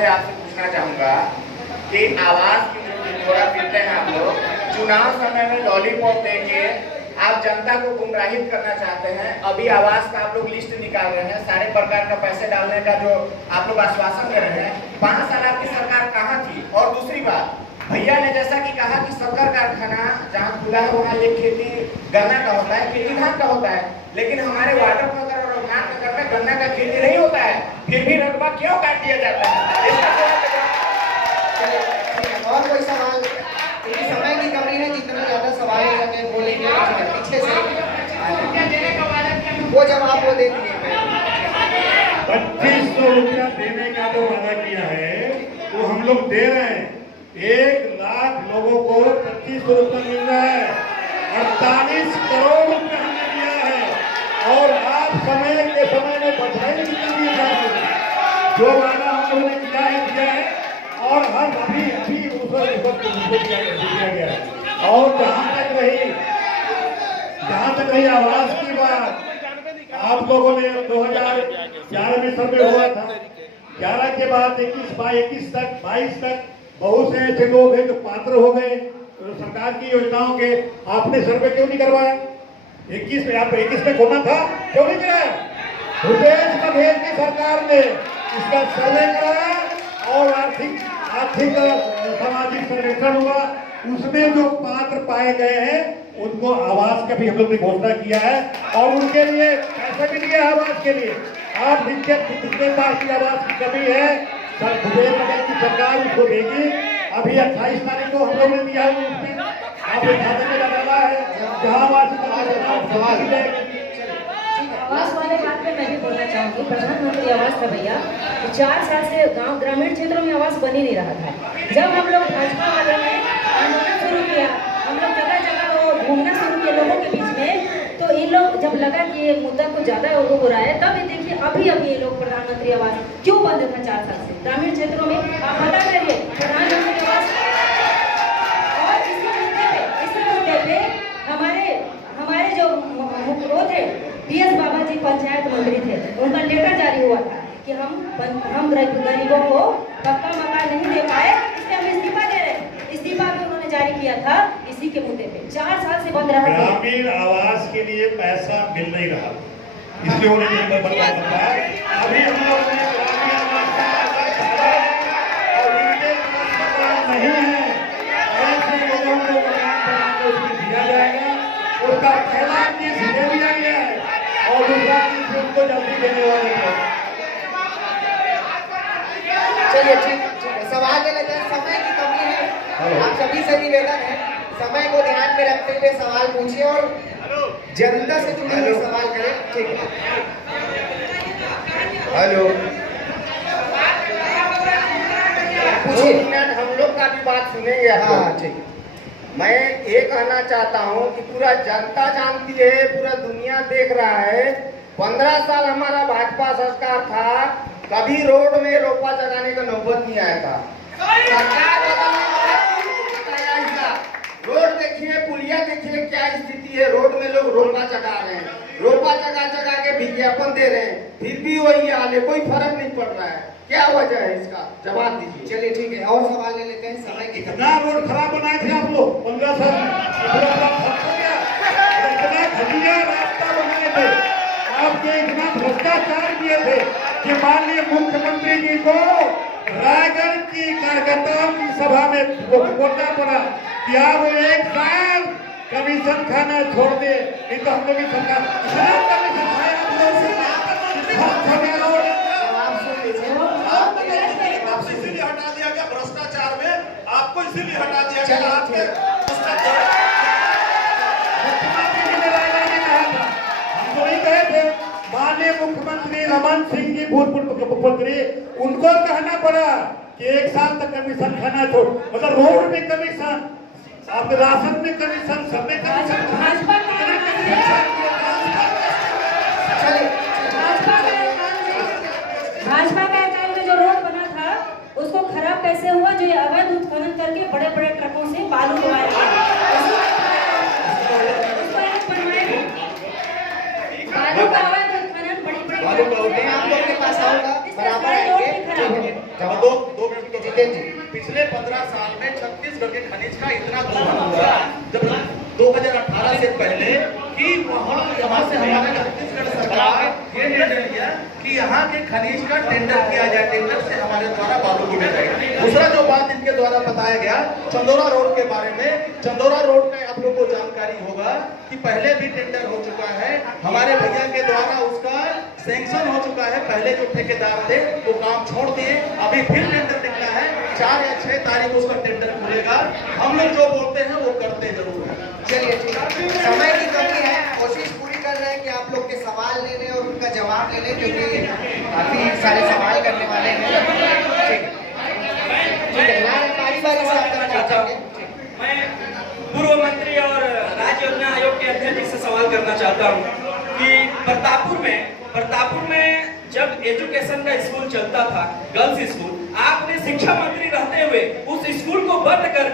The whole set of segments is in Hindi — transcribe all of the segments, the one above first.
महोदय आपसे पूछना चाहूंगा कि आवास की जो ढिंढोरा पीटते हैं आप लोग, चुनाव समय में लॉलीपॉप देके आप जनता को गुमराहित करना चाहते हैं। अभी आवास का आप लोग लिस्ट निकाल रहे हैं, सारे प्रकार का पैसे डालने का जो आप लोग आश्वासन दे रहे हैं। 5 साल आपकी सरकार कहाँ थी? और दूसरी बात, भैया ने जैसा कि कहा कि शक्कर कारखाना जहाँ खुला है वहाँ ये खेती गन्ना का होता है, खेती धान का होता है, लेकिन हमारे वाटर नगर और रघुनाथ नगर में गन्ना का खेती नहीं होता है, फिर भी रकबा क्यों काट दिया जाता है? इसका और कोई सवाल? क्योंकि समय की कमी है, जितना ज्यादा सवाल हो सके बोलेंगे। पीछे से वो जवाब वो दे दिए। 2500 रुपया देने का जो वादा किया है वो हम लोग दे रहे हैं। 1 लाख लोगों को 2500 रुपया मिल रहा है। 48 करोड़ रुपया हमने दिया है और आप समय में बधाई नहीं दी जाएगी। जो वादा हम लोगों ने किया है और हम अभी उसको दिया गया है। और जहाँ तक रही आवास की बात, आप लोगों ने 2011 में सर्वे हुआ था। 11 के बाद 21 तक 22 तक बहुत से ऐसे लोग हैं जो पात्र हो गए तो सरकार की योजनाओं के। आपने सर्वे क्यों नहीं करवाया? 21 में आप 21 में खोना था, क्यों नहीं कराया? भूपेश बघेल की सरकार ने इसका सर्वे कराया और आर्थिक सामाजिक सर्वेक्षण हुआ। उसमें जो पात्र पाए गए हैं उनको आवास का भी हम लोग ने घोषणा किया है और उनके लिए पैसा भी दिया है आवास के लिए। आप कितने पास की आवास की कमी है, भूपेश बघेल की सरकार उसको देगी। अभी 28 तारीख को हम लोग ने दिया है, उसमें आपने खाते में डाला है जहाँ आवास वाले बात पे मैं भी बोलना चाहूँगी। प्रधानमंत्री आवास था भैया, 4 साल से गांव ग्रामीण क्षेत्रों में आवास बन ही नहीं रहा था। जब हम लोग भाजपा वालों ने आंदोलन शुरू किया, हम लोग जगह जगह वो घूमना शुरू किया लोगों के बीच में, तो इन लोग जब लगा कि ये मुद्दा कुछ ज्यादा हो रहा है, तब ये देखिए अभी ये लोग प्रधानमंत्री आवास क्यों बंद था 4 साल से ग्रामीण क्षेत्रों में, आप पता करिए प्रधानमंत्री आवास। और इसी मुद्दे पे हमारे जो वो थे DS बाबा जी पंचायत मंत्री थे, उनका लेटर जारी हुआ था कि हम गरीबों को पक्का मकान नहीं दे पाए, इसलिए हम इस्तीफा दे रहे हैं। इस्तीफा भी उन्होंने जारी किया था इसी के मुद्दे पे। 4 साल से बंद रहा। ग्रामीण आवास के लिए पैसा मिल नहीं रहा, इसलिए उन्हें अभी हम लोग ग्रामीण आवास नहीं है, ऐसे लोगों को दिया जाएगा। उसका पहला किस्त दे दिया गया है और दूसरा किस्त उनको जल्दी देने वाले हैं। चलिए ठीक है, सवाल ले लेते हैं। समय की कमी है, आप सभी से निवेदन है समय को ध्यान में रखते हुए सवाल पूछिए और जनता से जुड़े हुए सवाल करें। ठीक है, हेलो, पूछिए। हम लोग का भी बात सुनेंगे। हाँ ठीक है। मैं ये कहना चाहता हूँ कि पूरा जनता जानती है, पूरा दुनिया देख रहा है। 15 साल हमारा भाजपा सरकार था, कभी रोड में रोपा जगाने का नौबत नहीं आया था। सरकार रोड देखिए, पुलिया देखिए, क्या स्थिति है। रोड में लोग रोपा जगा रहे हैं, रोपा जगा के विज्ञापन दे रहे हैं, फिर भी वही हाल है, कोई फर्क नहीं पड़ रहा है। क्या वजह है इसका? जवाब दीजिए। चलिए ठीक है, और सवाल ले लेते हैं। समय की कितना रोड खराब बनाए थे आप लोग 15 साल इतना घटिया रास्ता बनाए थे, आपके इतना भ्रष्टाचार किए थे कि माननीय मुख्यमंत्री जी को रायगढ़ की कार्यकर्ताओं की सभा में बोलना पड़ा कि आप 1 साल कमीशन खाना छोड़ दे, नहीं तो हम लोग की सरकार कमीशन खाए आपको इसीलिए हटा दिया गया भ्रष्टाचार में, आपको इसीलिए हटा दिया गया। आपके हम तो नहीं कहे थे, माननीय मुख्यमंत्री रमन सिंह जी भूतपूर्व मुख्यमंत्री, उनको कहना पड़ा कि 1 साल तक कमीशन खाना छोड़, मतलब रोड में कमीशन, आपके राशन में कमीशन, सब में कमीशन। भाजपा का टाइम में जो रोड बना था उसको खराब कैसे हुआ? जो ये अवैध उत्खनन करके बड़े बड़े ट्रकों से बालू उड़ाया गया, बालू का अवैध उत्खनन बड़ी बड़ी आप लोग के पास आऊंगा, बराबर आएंगे। दो सत्येंद्र जी। पिछले 15 साल में छत्तीसगढ़ के खनिज का इतना दोहन हुआ जब 2018 से पहले कि यहाँ से हमारे छत्तीसगढ़ सरकार ये निर्णय लिया कि यहाँ के खनिज का टेंडर किया जाए, टेंडर से हमारे द्वारा बालू ढूंढा जाए। दूसरा जो बात इनके द्वारा बताया गया चंदोरा रोड के बारे में, चंदोरा रोड का आप लोग को जानकारी होगा कि पहले भी टेंडर हो चुका है, हमारे भैया के द्वारा उसका सैंक्शन हो चुका है। पहले जो ठेकेदार थे वो काम छोड़ दिए, अभी फिर टेंडर निकला है, 4 या 6 तारीख उसका टेंडर खुलेगा। हम लोग जो बोलते हैं वो करते जरूर हैं। चलिए ठीक है, समय की कमी है, कोशिश पूरी कर रहे हैं कि आप लोग के सवाल ले लें और उनका जवाब ले लें, क्योंकि काफी सारे सवाल करने वाले हैं। ठीक है, बारी बारी से आप तक पहुंचेंगे। मैं पूर्व मंत्री और राज्य योजना आयोग के अध्यक्ष से सवाल करना चाहता हूं कि प्रतापपुर में जब एजुकेशन का स्कूल चलता था, गर्ल्स स्कूल, आपने शिक्षा मंत्री रहते हुए उस स्कूल को बंद कर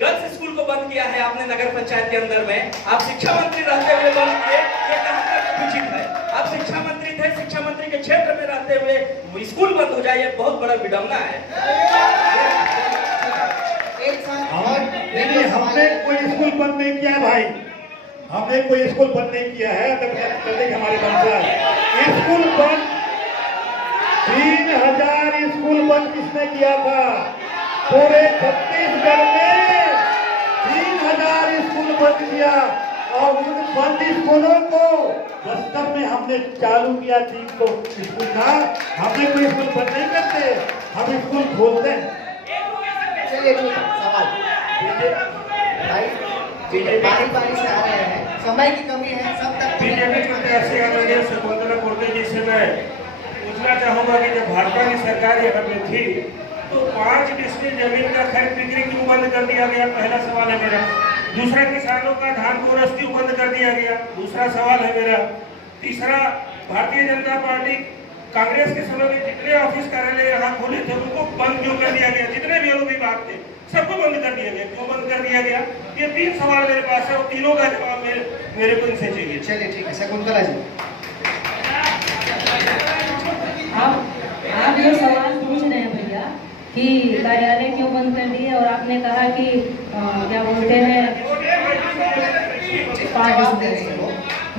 गर्ल्स स्कूल को बंद किया है आपने नगर पंचायत के अंदर में। आप शिक्षा मंत्री रहते हुए बंद किए, ये कहां तक उचित है? आप शिक्षा मंत्री थे, शिक्षा मंत्री के क्षेत्र में रहते हुए स्कूल बंद हो जाए, ये बहुत बड़ा विडंबना है। हमने कोई स्कूल बंद नहीं किया भाई, हमने कोई स्कूल बंद नहीं किया है। हमारे मंत्रा स्कूल बंद 3000 स्कूल बंद किसने किया था? पूरे छत्तीसगढ़ में 3000 स्कूल बंद किया और उन बंद स्कूलों को बस्तर में हमने चालू किया। 300 स्कूल था, हमने कोई स्कूल बंद नहीं करते, हम स्कूल खोलते हैं। चलिए ठीक है, सवाल भाई बारी बारी से आ रहे हैं, समय की कमी है, सब तक बीजेपी प्रत्याशी आदरणीय शकुंतला मुर्गे जी से मैं पूछना चाहूंगा कि जब भाजपा की सरकार यहाँ पे थी तो 5 डिस्ट्रिक्ट जमीन का खरीद बिक्री क्यों बंद कर दिया गया? पहला सवाल है मेरा। दूसरा, किसानों का धान बोनस क्यों बंद कर दिया गया? दूसरा सवाल है मेरा। तीसरा, भारतीय जनता पार्टी कांग्रेस के समय में जितने ऑफिस कार्यालय यहाँ खोले थे उनको बंद क्यों कर दिया गया? जितने भी विभाग थे सबको बंद कर दिया गया, क्यों बंद कर दिया गया? ये 3 सवाल मेरे पास है और तीनों का जवाब मेरे को इनसे चाहिए। चलिए ठीक है, शकुंतला जी। आप ये सवाल पूछ रहे हैं भैया कि कार्यालय क्यों बंद कर दिए, और आपने कहा कि क्या बोलते हैं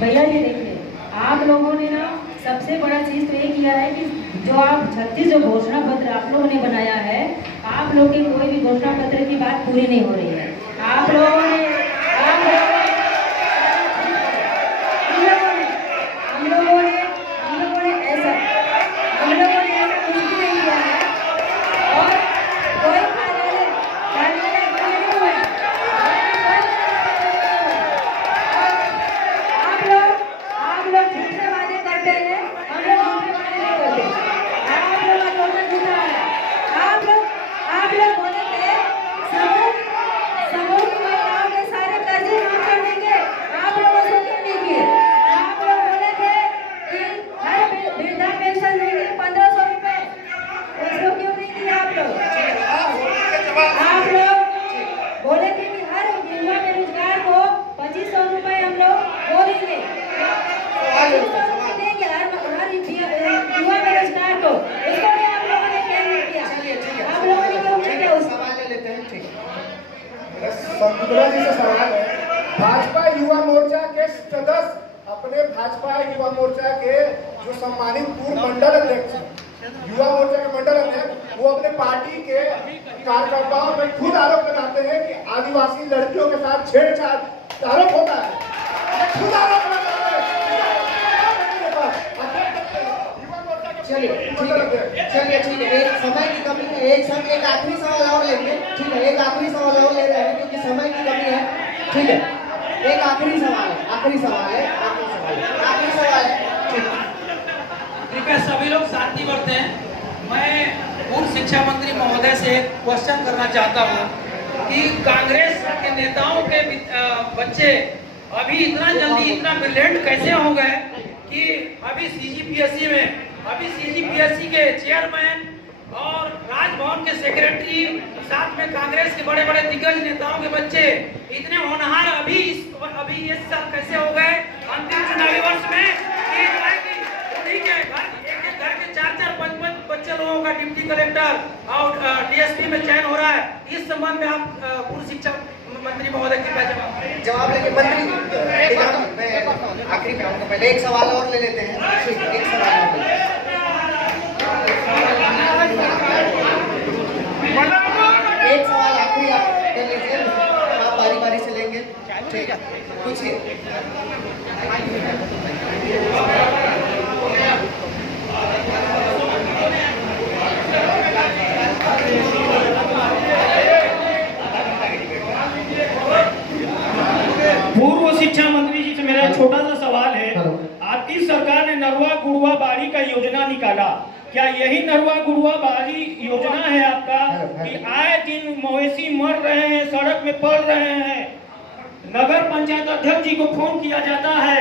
भैया जी देखिए, आप लोगों ने ना सबसे बड़ा चीज तो ये किया है कि जो आप 36 जो घोषणा पत्र आप लोगों ने बनाया है, आप लोग की कोई भी घोषणा पत्र की बात पूरी नहीं हो रही है। हम लोगों ने ऐसा कुछ भी नहीं किया है और कोई कार्यालय बंद नहीं हुआ है। आप लोग झूठे वादे करते हैं, हम लोग झूठे वादे नहीं करते। आप लोग का टोटल झूठा है। आप लोग बोले थे समूह की महिलाओं के सारे कर्जे माफ कर देंगे, आप लोगों से क्यों नहीं किए? आप लोग बोले थे कि हर वृद्धा पेंशन देंगे 1500 रुपए, उसको क्यों नहीं किया? आप लोग बोले थे कि हर युवा बेरोजगार को 2500 रुपए हम लोग वो देंगे, 2500 रुपए देंगे हर युवा बेरोजगार को, उसको भी आप लोगों ने क्या नहीं किया? आप लोगों ने क्यों नहीं किया? उस सवाल ले लेते हैं। ठीक है, शकुंतला जी से सवाल है, भाजपा युवा मोर्चा के सदस्य अपने भाजपा युवा मोर्चा के जो सम्मानित पूर्व मंडल अध्यक्ष हैं, युवा मोर्चा के मंडल अध्यक्ष, वो अपने पार्टी के कार्यकर्ताओं पर खुद आरोप लगाते हैं कि आदिवासी लड़कियों के साथ छेड़छाड़ आरोप होता है, खुद आरोप लगाते हैं। चलिए ठीक है, एक समय की कमी है, एक आखिरी सवाल और लेंगे। ठीक है, एक आखिरी सवाल और ले रहे हैं क्योंकि समय की कमी है। ठीक है, एक आखिरी सवाल है। कृपया सभी लोग शांति बरतें। मैं पूर्व शिक्षा मंत्री महोदय से एक क्वेश्चन करना चाहता हूँ कि कांग्रेस के नेताओं के बच्चे अभी इतना जल्दी इतना ब्रिलियंट कैसे हो गए कि अभी सीजीपीएससी के चेयरमैन और राजभवन के सेक्रेटरी, साथ में कांग्रेस के बड़े बड़े दिग्गज नेताओं के बच्चे इतने होनहार अभी इस साल कैसे हो गए अंतिम चुनावी वर्ष में? उन्हीं के घर के 4-4, 5-5 बच्चे लोगों का डिप्टी कलेक्टर और इस संबंध में आप पूर्व शिक्षा मंत्री महोदय कृपया जवाब लेंगे मंत्री। मैं आखिरी पे आऊंगा, पहले एक सवाल और ले लेते हैं। एक सवाल और ले लेते हैं। एक सवाल आखिरी आप कर लीजिए, आप बारी बारी से लेंगे। ठीक है, पूछिए। पूर्व शिक्षा मंत्री जी से मेरा छोटा सा सवाल है। आपकी सरकार ने नरवा गुड़वा बाड़ी का योजना निकाला, क्या यही नरवा गुड़वा बाड़ी योजना है आपका कि आए दिन मवेशी मर रहे हैं, सड़क में पड़ रहे हैं? नगर पंचायत अध्यक्ष जी को फोन किया जाता है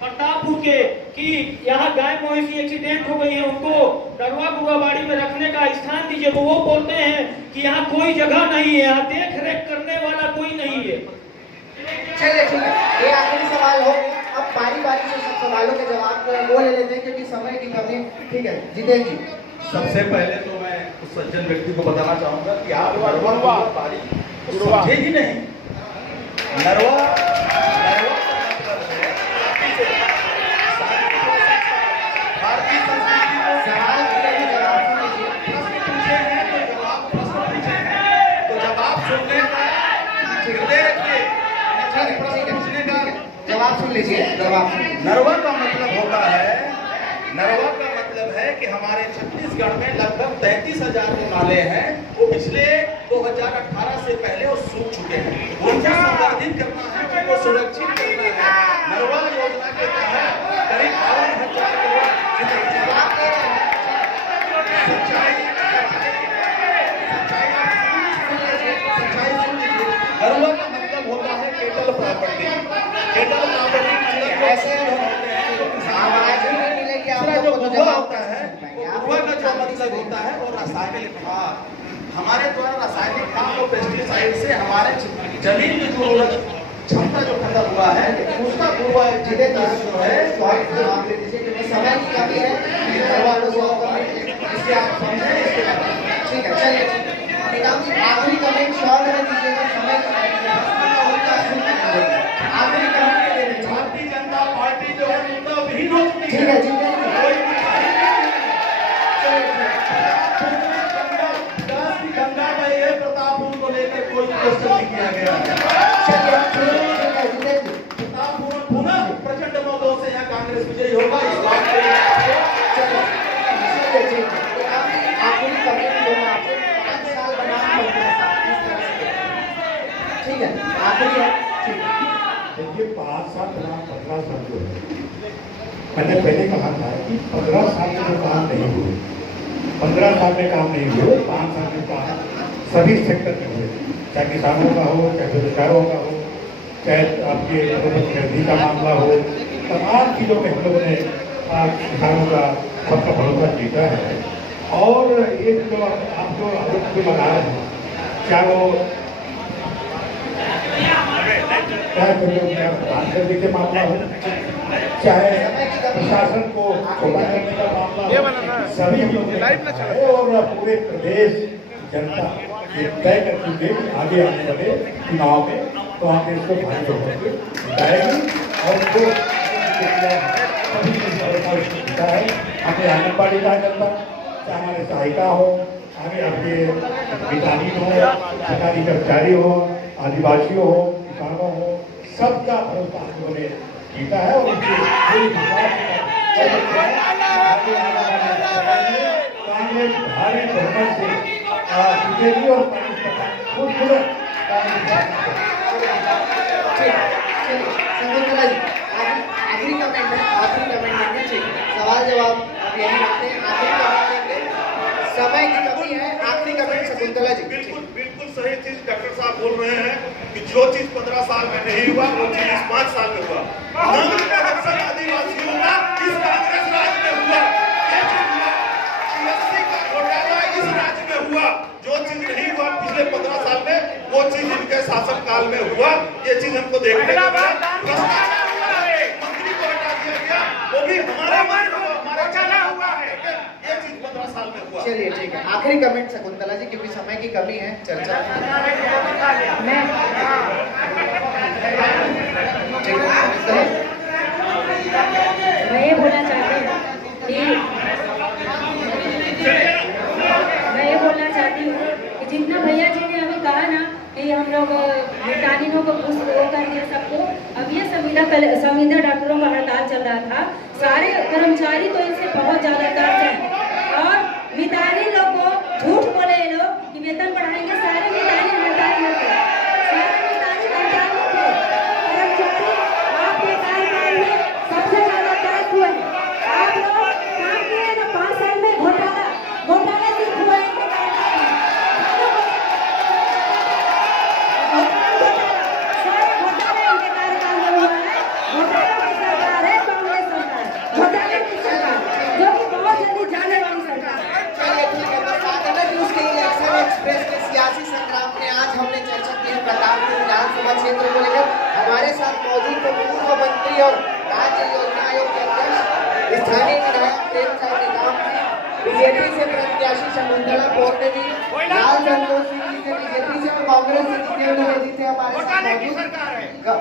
प्रतापपुर के कि यहाँ गाय मवेशी एक्सीडेंट हो गई है, उनको नरवा गुड़वा बाड़ी में रखने का स्थान दीजिए, तो वो बोलते हैं कि यहाँ कोई जगह नहीं है, यहाँ देख रेख करने वाला कोई नहीं है। चलिए ठीक है, ये आखिरी सवाल हो गया। अब बारी बारी से सब सवालों के जवाब वो ले लेते हैं क्योंकि समय की कमी। ठीक है जितेंद्र जी। सबसे पहले तो मैं उस सज्जन व्यक्ति को बताना चाहूंगा कि आप नरवा बाड़ी समझे ही नहीं। नरवा भारतीय संस्कृति को सवाल जवाब पूछे हैं तो जवाब सुनने का हृदय रखिए। पूछने का जवाब सुन लीजिए। जवाब नरवा का मतलब होता है, नरवा का मतलब है कि हमारे छत्तीसगढ़ में लगभग 33,000 जो नाले हैं वो पिछले 2018 से पहले वो सूख चुके हैं। उनको संवर्धित करना है, उनको सुरक्षित करना है। नरवा योजना के तहत करीब 52,000 करोड़ नरवा का मतलब होता है केटल प्रॉपर्टी। केटल प्रॉपर्टी ऐसे आवाज ही नहीं मिलेगी दूसरा आपको जो तो गुरुआ जवाब होता है, गुरुआ का जो मतलब होता है वो रासायनिक खाद। हमारे द्वारा रासायनिक खाद और पेस्टिसाइड से हमारे जमीन की जो क्षमता जो खत्म हुआ है उसका गुरुआ जो है जवाब दे दीजिए क्योंकि समय की कमी है। इससे आप समझें इसके बाद। ठीक है चलिए निकाम जी आखिरी कमेंट शॉर्ट में दीजिएगा, समय की कमी है। आखिरी कमेंट दे दीजिए। भारतीय जनता पार्टी जो है मुद्दा भी रोकती ठीक है जी गंगा में ये प्रतापपुर को लेकर कोई क्वेश्चन नहीं किया गया है। प्रतापपुर पुनः प्रचंड मतों से यहाँ कांग्रेस विजयी होगा। इस बात को आखिरी कमेंट दूंगा आपको। 5 साल बनाम ठीक है आखिरी देखिए 5 साल बनाम 15 साल जो है, मैंने पहले कहा था कि 15 साल में जो काम नहीं हुए, 15 साल में काम नहीं हुए, 5 साल में काम सभी सेक्टर में हुए, चाहे किसानों का हो, चाहे बेरोजगारों का हो, चाहे आपके गर्दी का मामला हो, तमाम चीज़ों में हम लोगों ने किसानों का सबका भरोसा जीता है। और एक जो आप जो आरोप जो लगा रहे हैं, क्या वो प्रधान करने के मामला हो, चाहे प्रशासन को छोटा करने का मामला हो, सभी हम लोग है और पूरे प्रदेश जनता ये तय कर चुके हैं आगे आने वाले चुनाव में तो आप इसको भारी होकर जिताएगी और उनको जीता है। हमें आंगनबाड़ी कार्यकर्ता, चाहे हमारे सहायिका हो, आगे आपके विटामिन हो, सरकारी कर्मचारी हो, आदिवासी हो, किसानों हो, सबका भरोसा हम लोगों ने जीता है और उनके कांग्रेस भारी बहुमत से जीतेगी और शकुंतला जी आखिरी कमेंट है, आखिरी कमेंट देंगे। ठीक सवाल जवाब अब यही रखते हैं, आखिरी कमेंट देंगे। समय की कमी है, आखिरी कमेंट शकुंतला जी। बिल्कुल सही चीज डॉक्टर साहब बोल रहे हैं कि जो चीज 15 साल में नहीं हुआ वो चीज इस 5 साल में हुआ। आदिवासियों का इस कांग्रेस राज में हुआ, का घोटाला इस राज्य में हुआ। जो चीज नहीं हुआ पिछले 15 साल में वो चीज इनके शासन काल में हुआ। ये चीज हमको देखने को मिला। मंत्री को हटा दिया गया, वो भी हमारे मन हमारे चला हुआ ये चीज 15 साल में हुआ। चलिए ठीक है, आखिरी कमेंट शकुंतला जी, क्योंकि समय की कमी है चर्चा। मैं ये बोलना चाहती हूँ कि जितना भैया जी ने अभी कहा ना कि हम लोग मितानिनों को घूस वो कर दिया सबको, अब ये संविदा डॉक्टरों का हड़ताल चल रहा था, सारे कर्मचारी तो इनसे बहुत ज्यादा दर्द है और मितानी लोग को झूठ बोले ये लोग कि वेतन बढ़ाएंगे, सारे मितानी हड़ताल में थे, सारे मितानी हड़ताल में थे। कर्मचारी आपके कार्यकाल में सबसे ज्यादा दर्द हुए हैं, आप लोग काम किए ना 5 साल में घोटाला सिर्फ हुआ है इनके कार्यकाल में। सारे घोटाले इनके कार्यकाल में हुआ है। घोटालों की सरकार है कांग्रेस सरकार, घोटाले की सरकार जो कि बहुत जल्दी जाने वाली सरकार है। चलिए ठीक है, तो साधना न्यूज के इलेक्शन एक्सप्रेस के सियासी संग्राम में आज हमने चर्चा की है प्रतापपुर विधानसभा क्षेत्र को लेकर। हमारे साथ मौजूद थे पूर्व मंत्री और राज्य योजना आयोग के अध्यक्ष स्थानीय विधायक प्रेमचंद नीलाम जी, बीजेपी से प्रत्याशी शकुंतला कौरते जी, लाल संतोष सिंह जी से बीजेपी से और कांग्रेस से जितेंद्र द्विवेदी थे हमारे साथ मौजूद।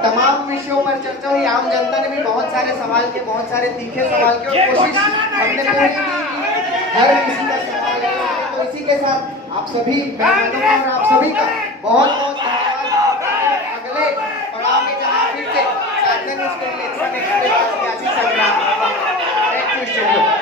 तमाम विषयों पर चर्चा हुई, आम जनता ने भी बहुत सारे सवाल किए, बहुत सारे तीखे सवाल किए और कोशिश हमने पूरी की हर किसी का सवाल है। तो इसी के साथ आप सभी मेहमानों का और आप सभी का बहुत बहुत धन्यवाद। अगले पड़ाव में जहाँ फिर से साधना न्यूज के इलेक्शन एक्सप्रेस सियासी संग्राम। Thank you.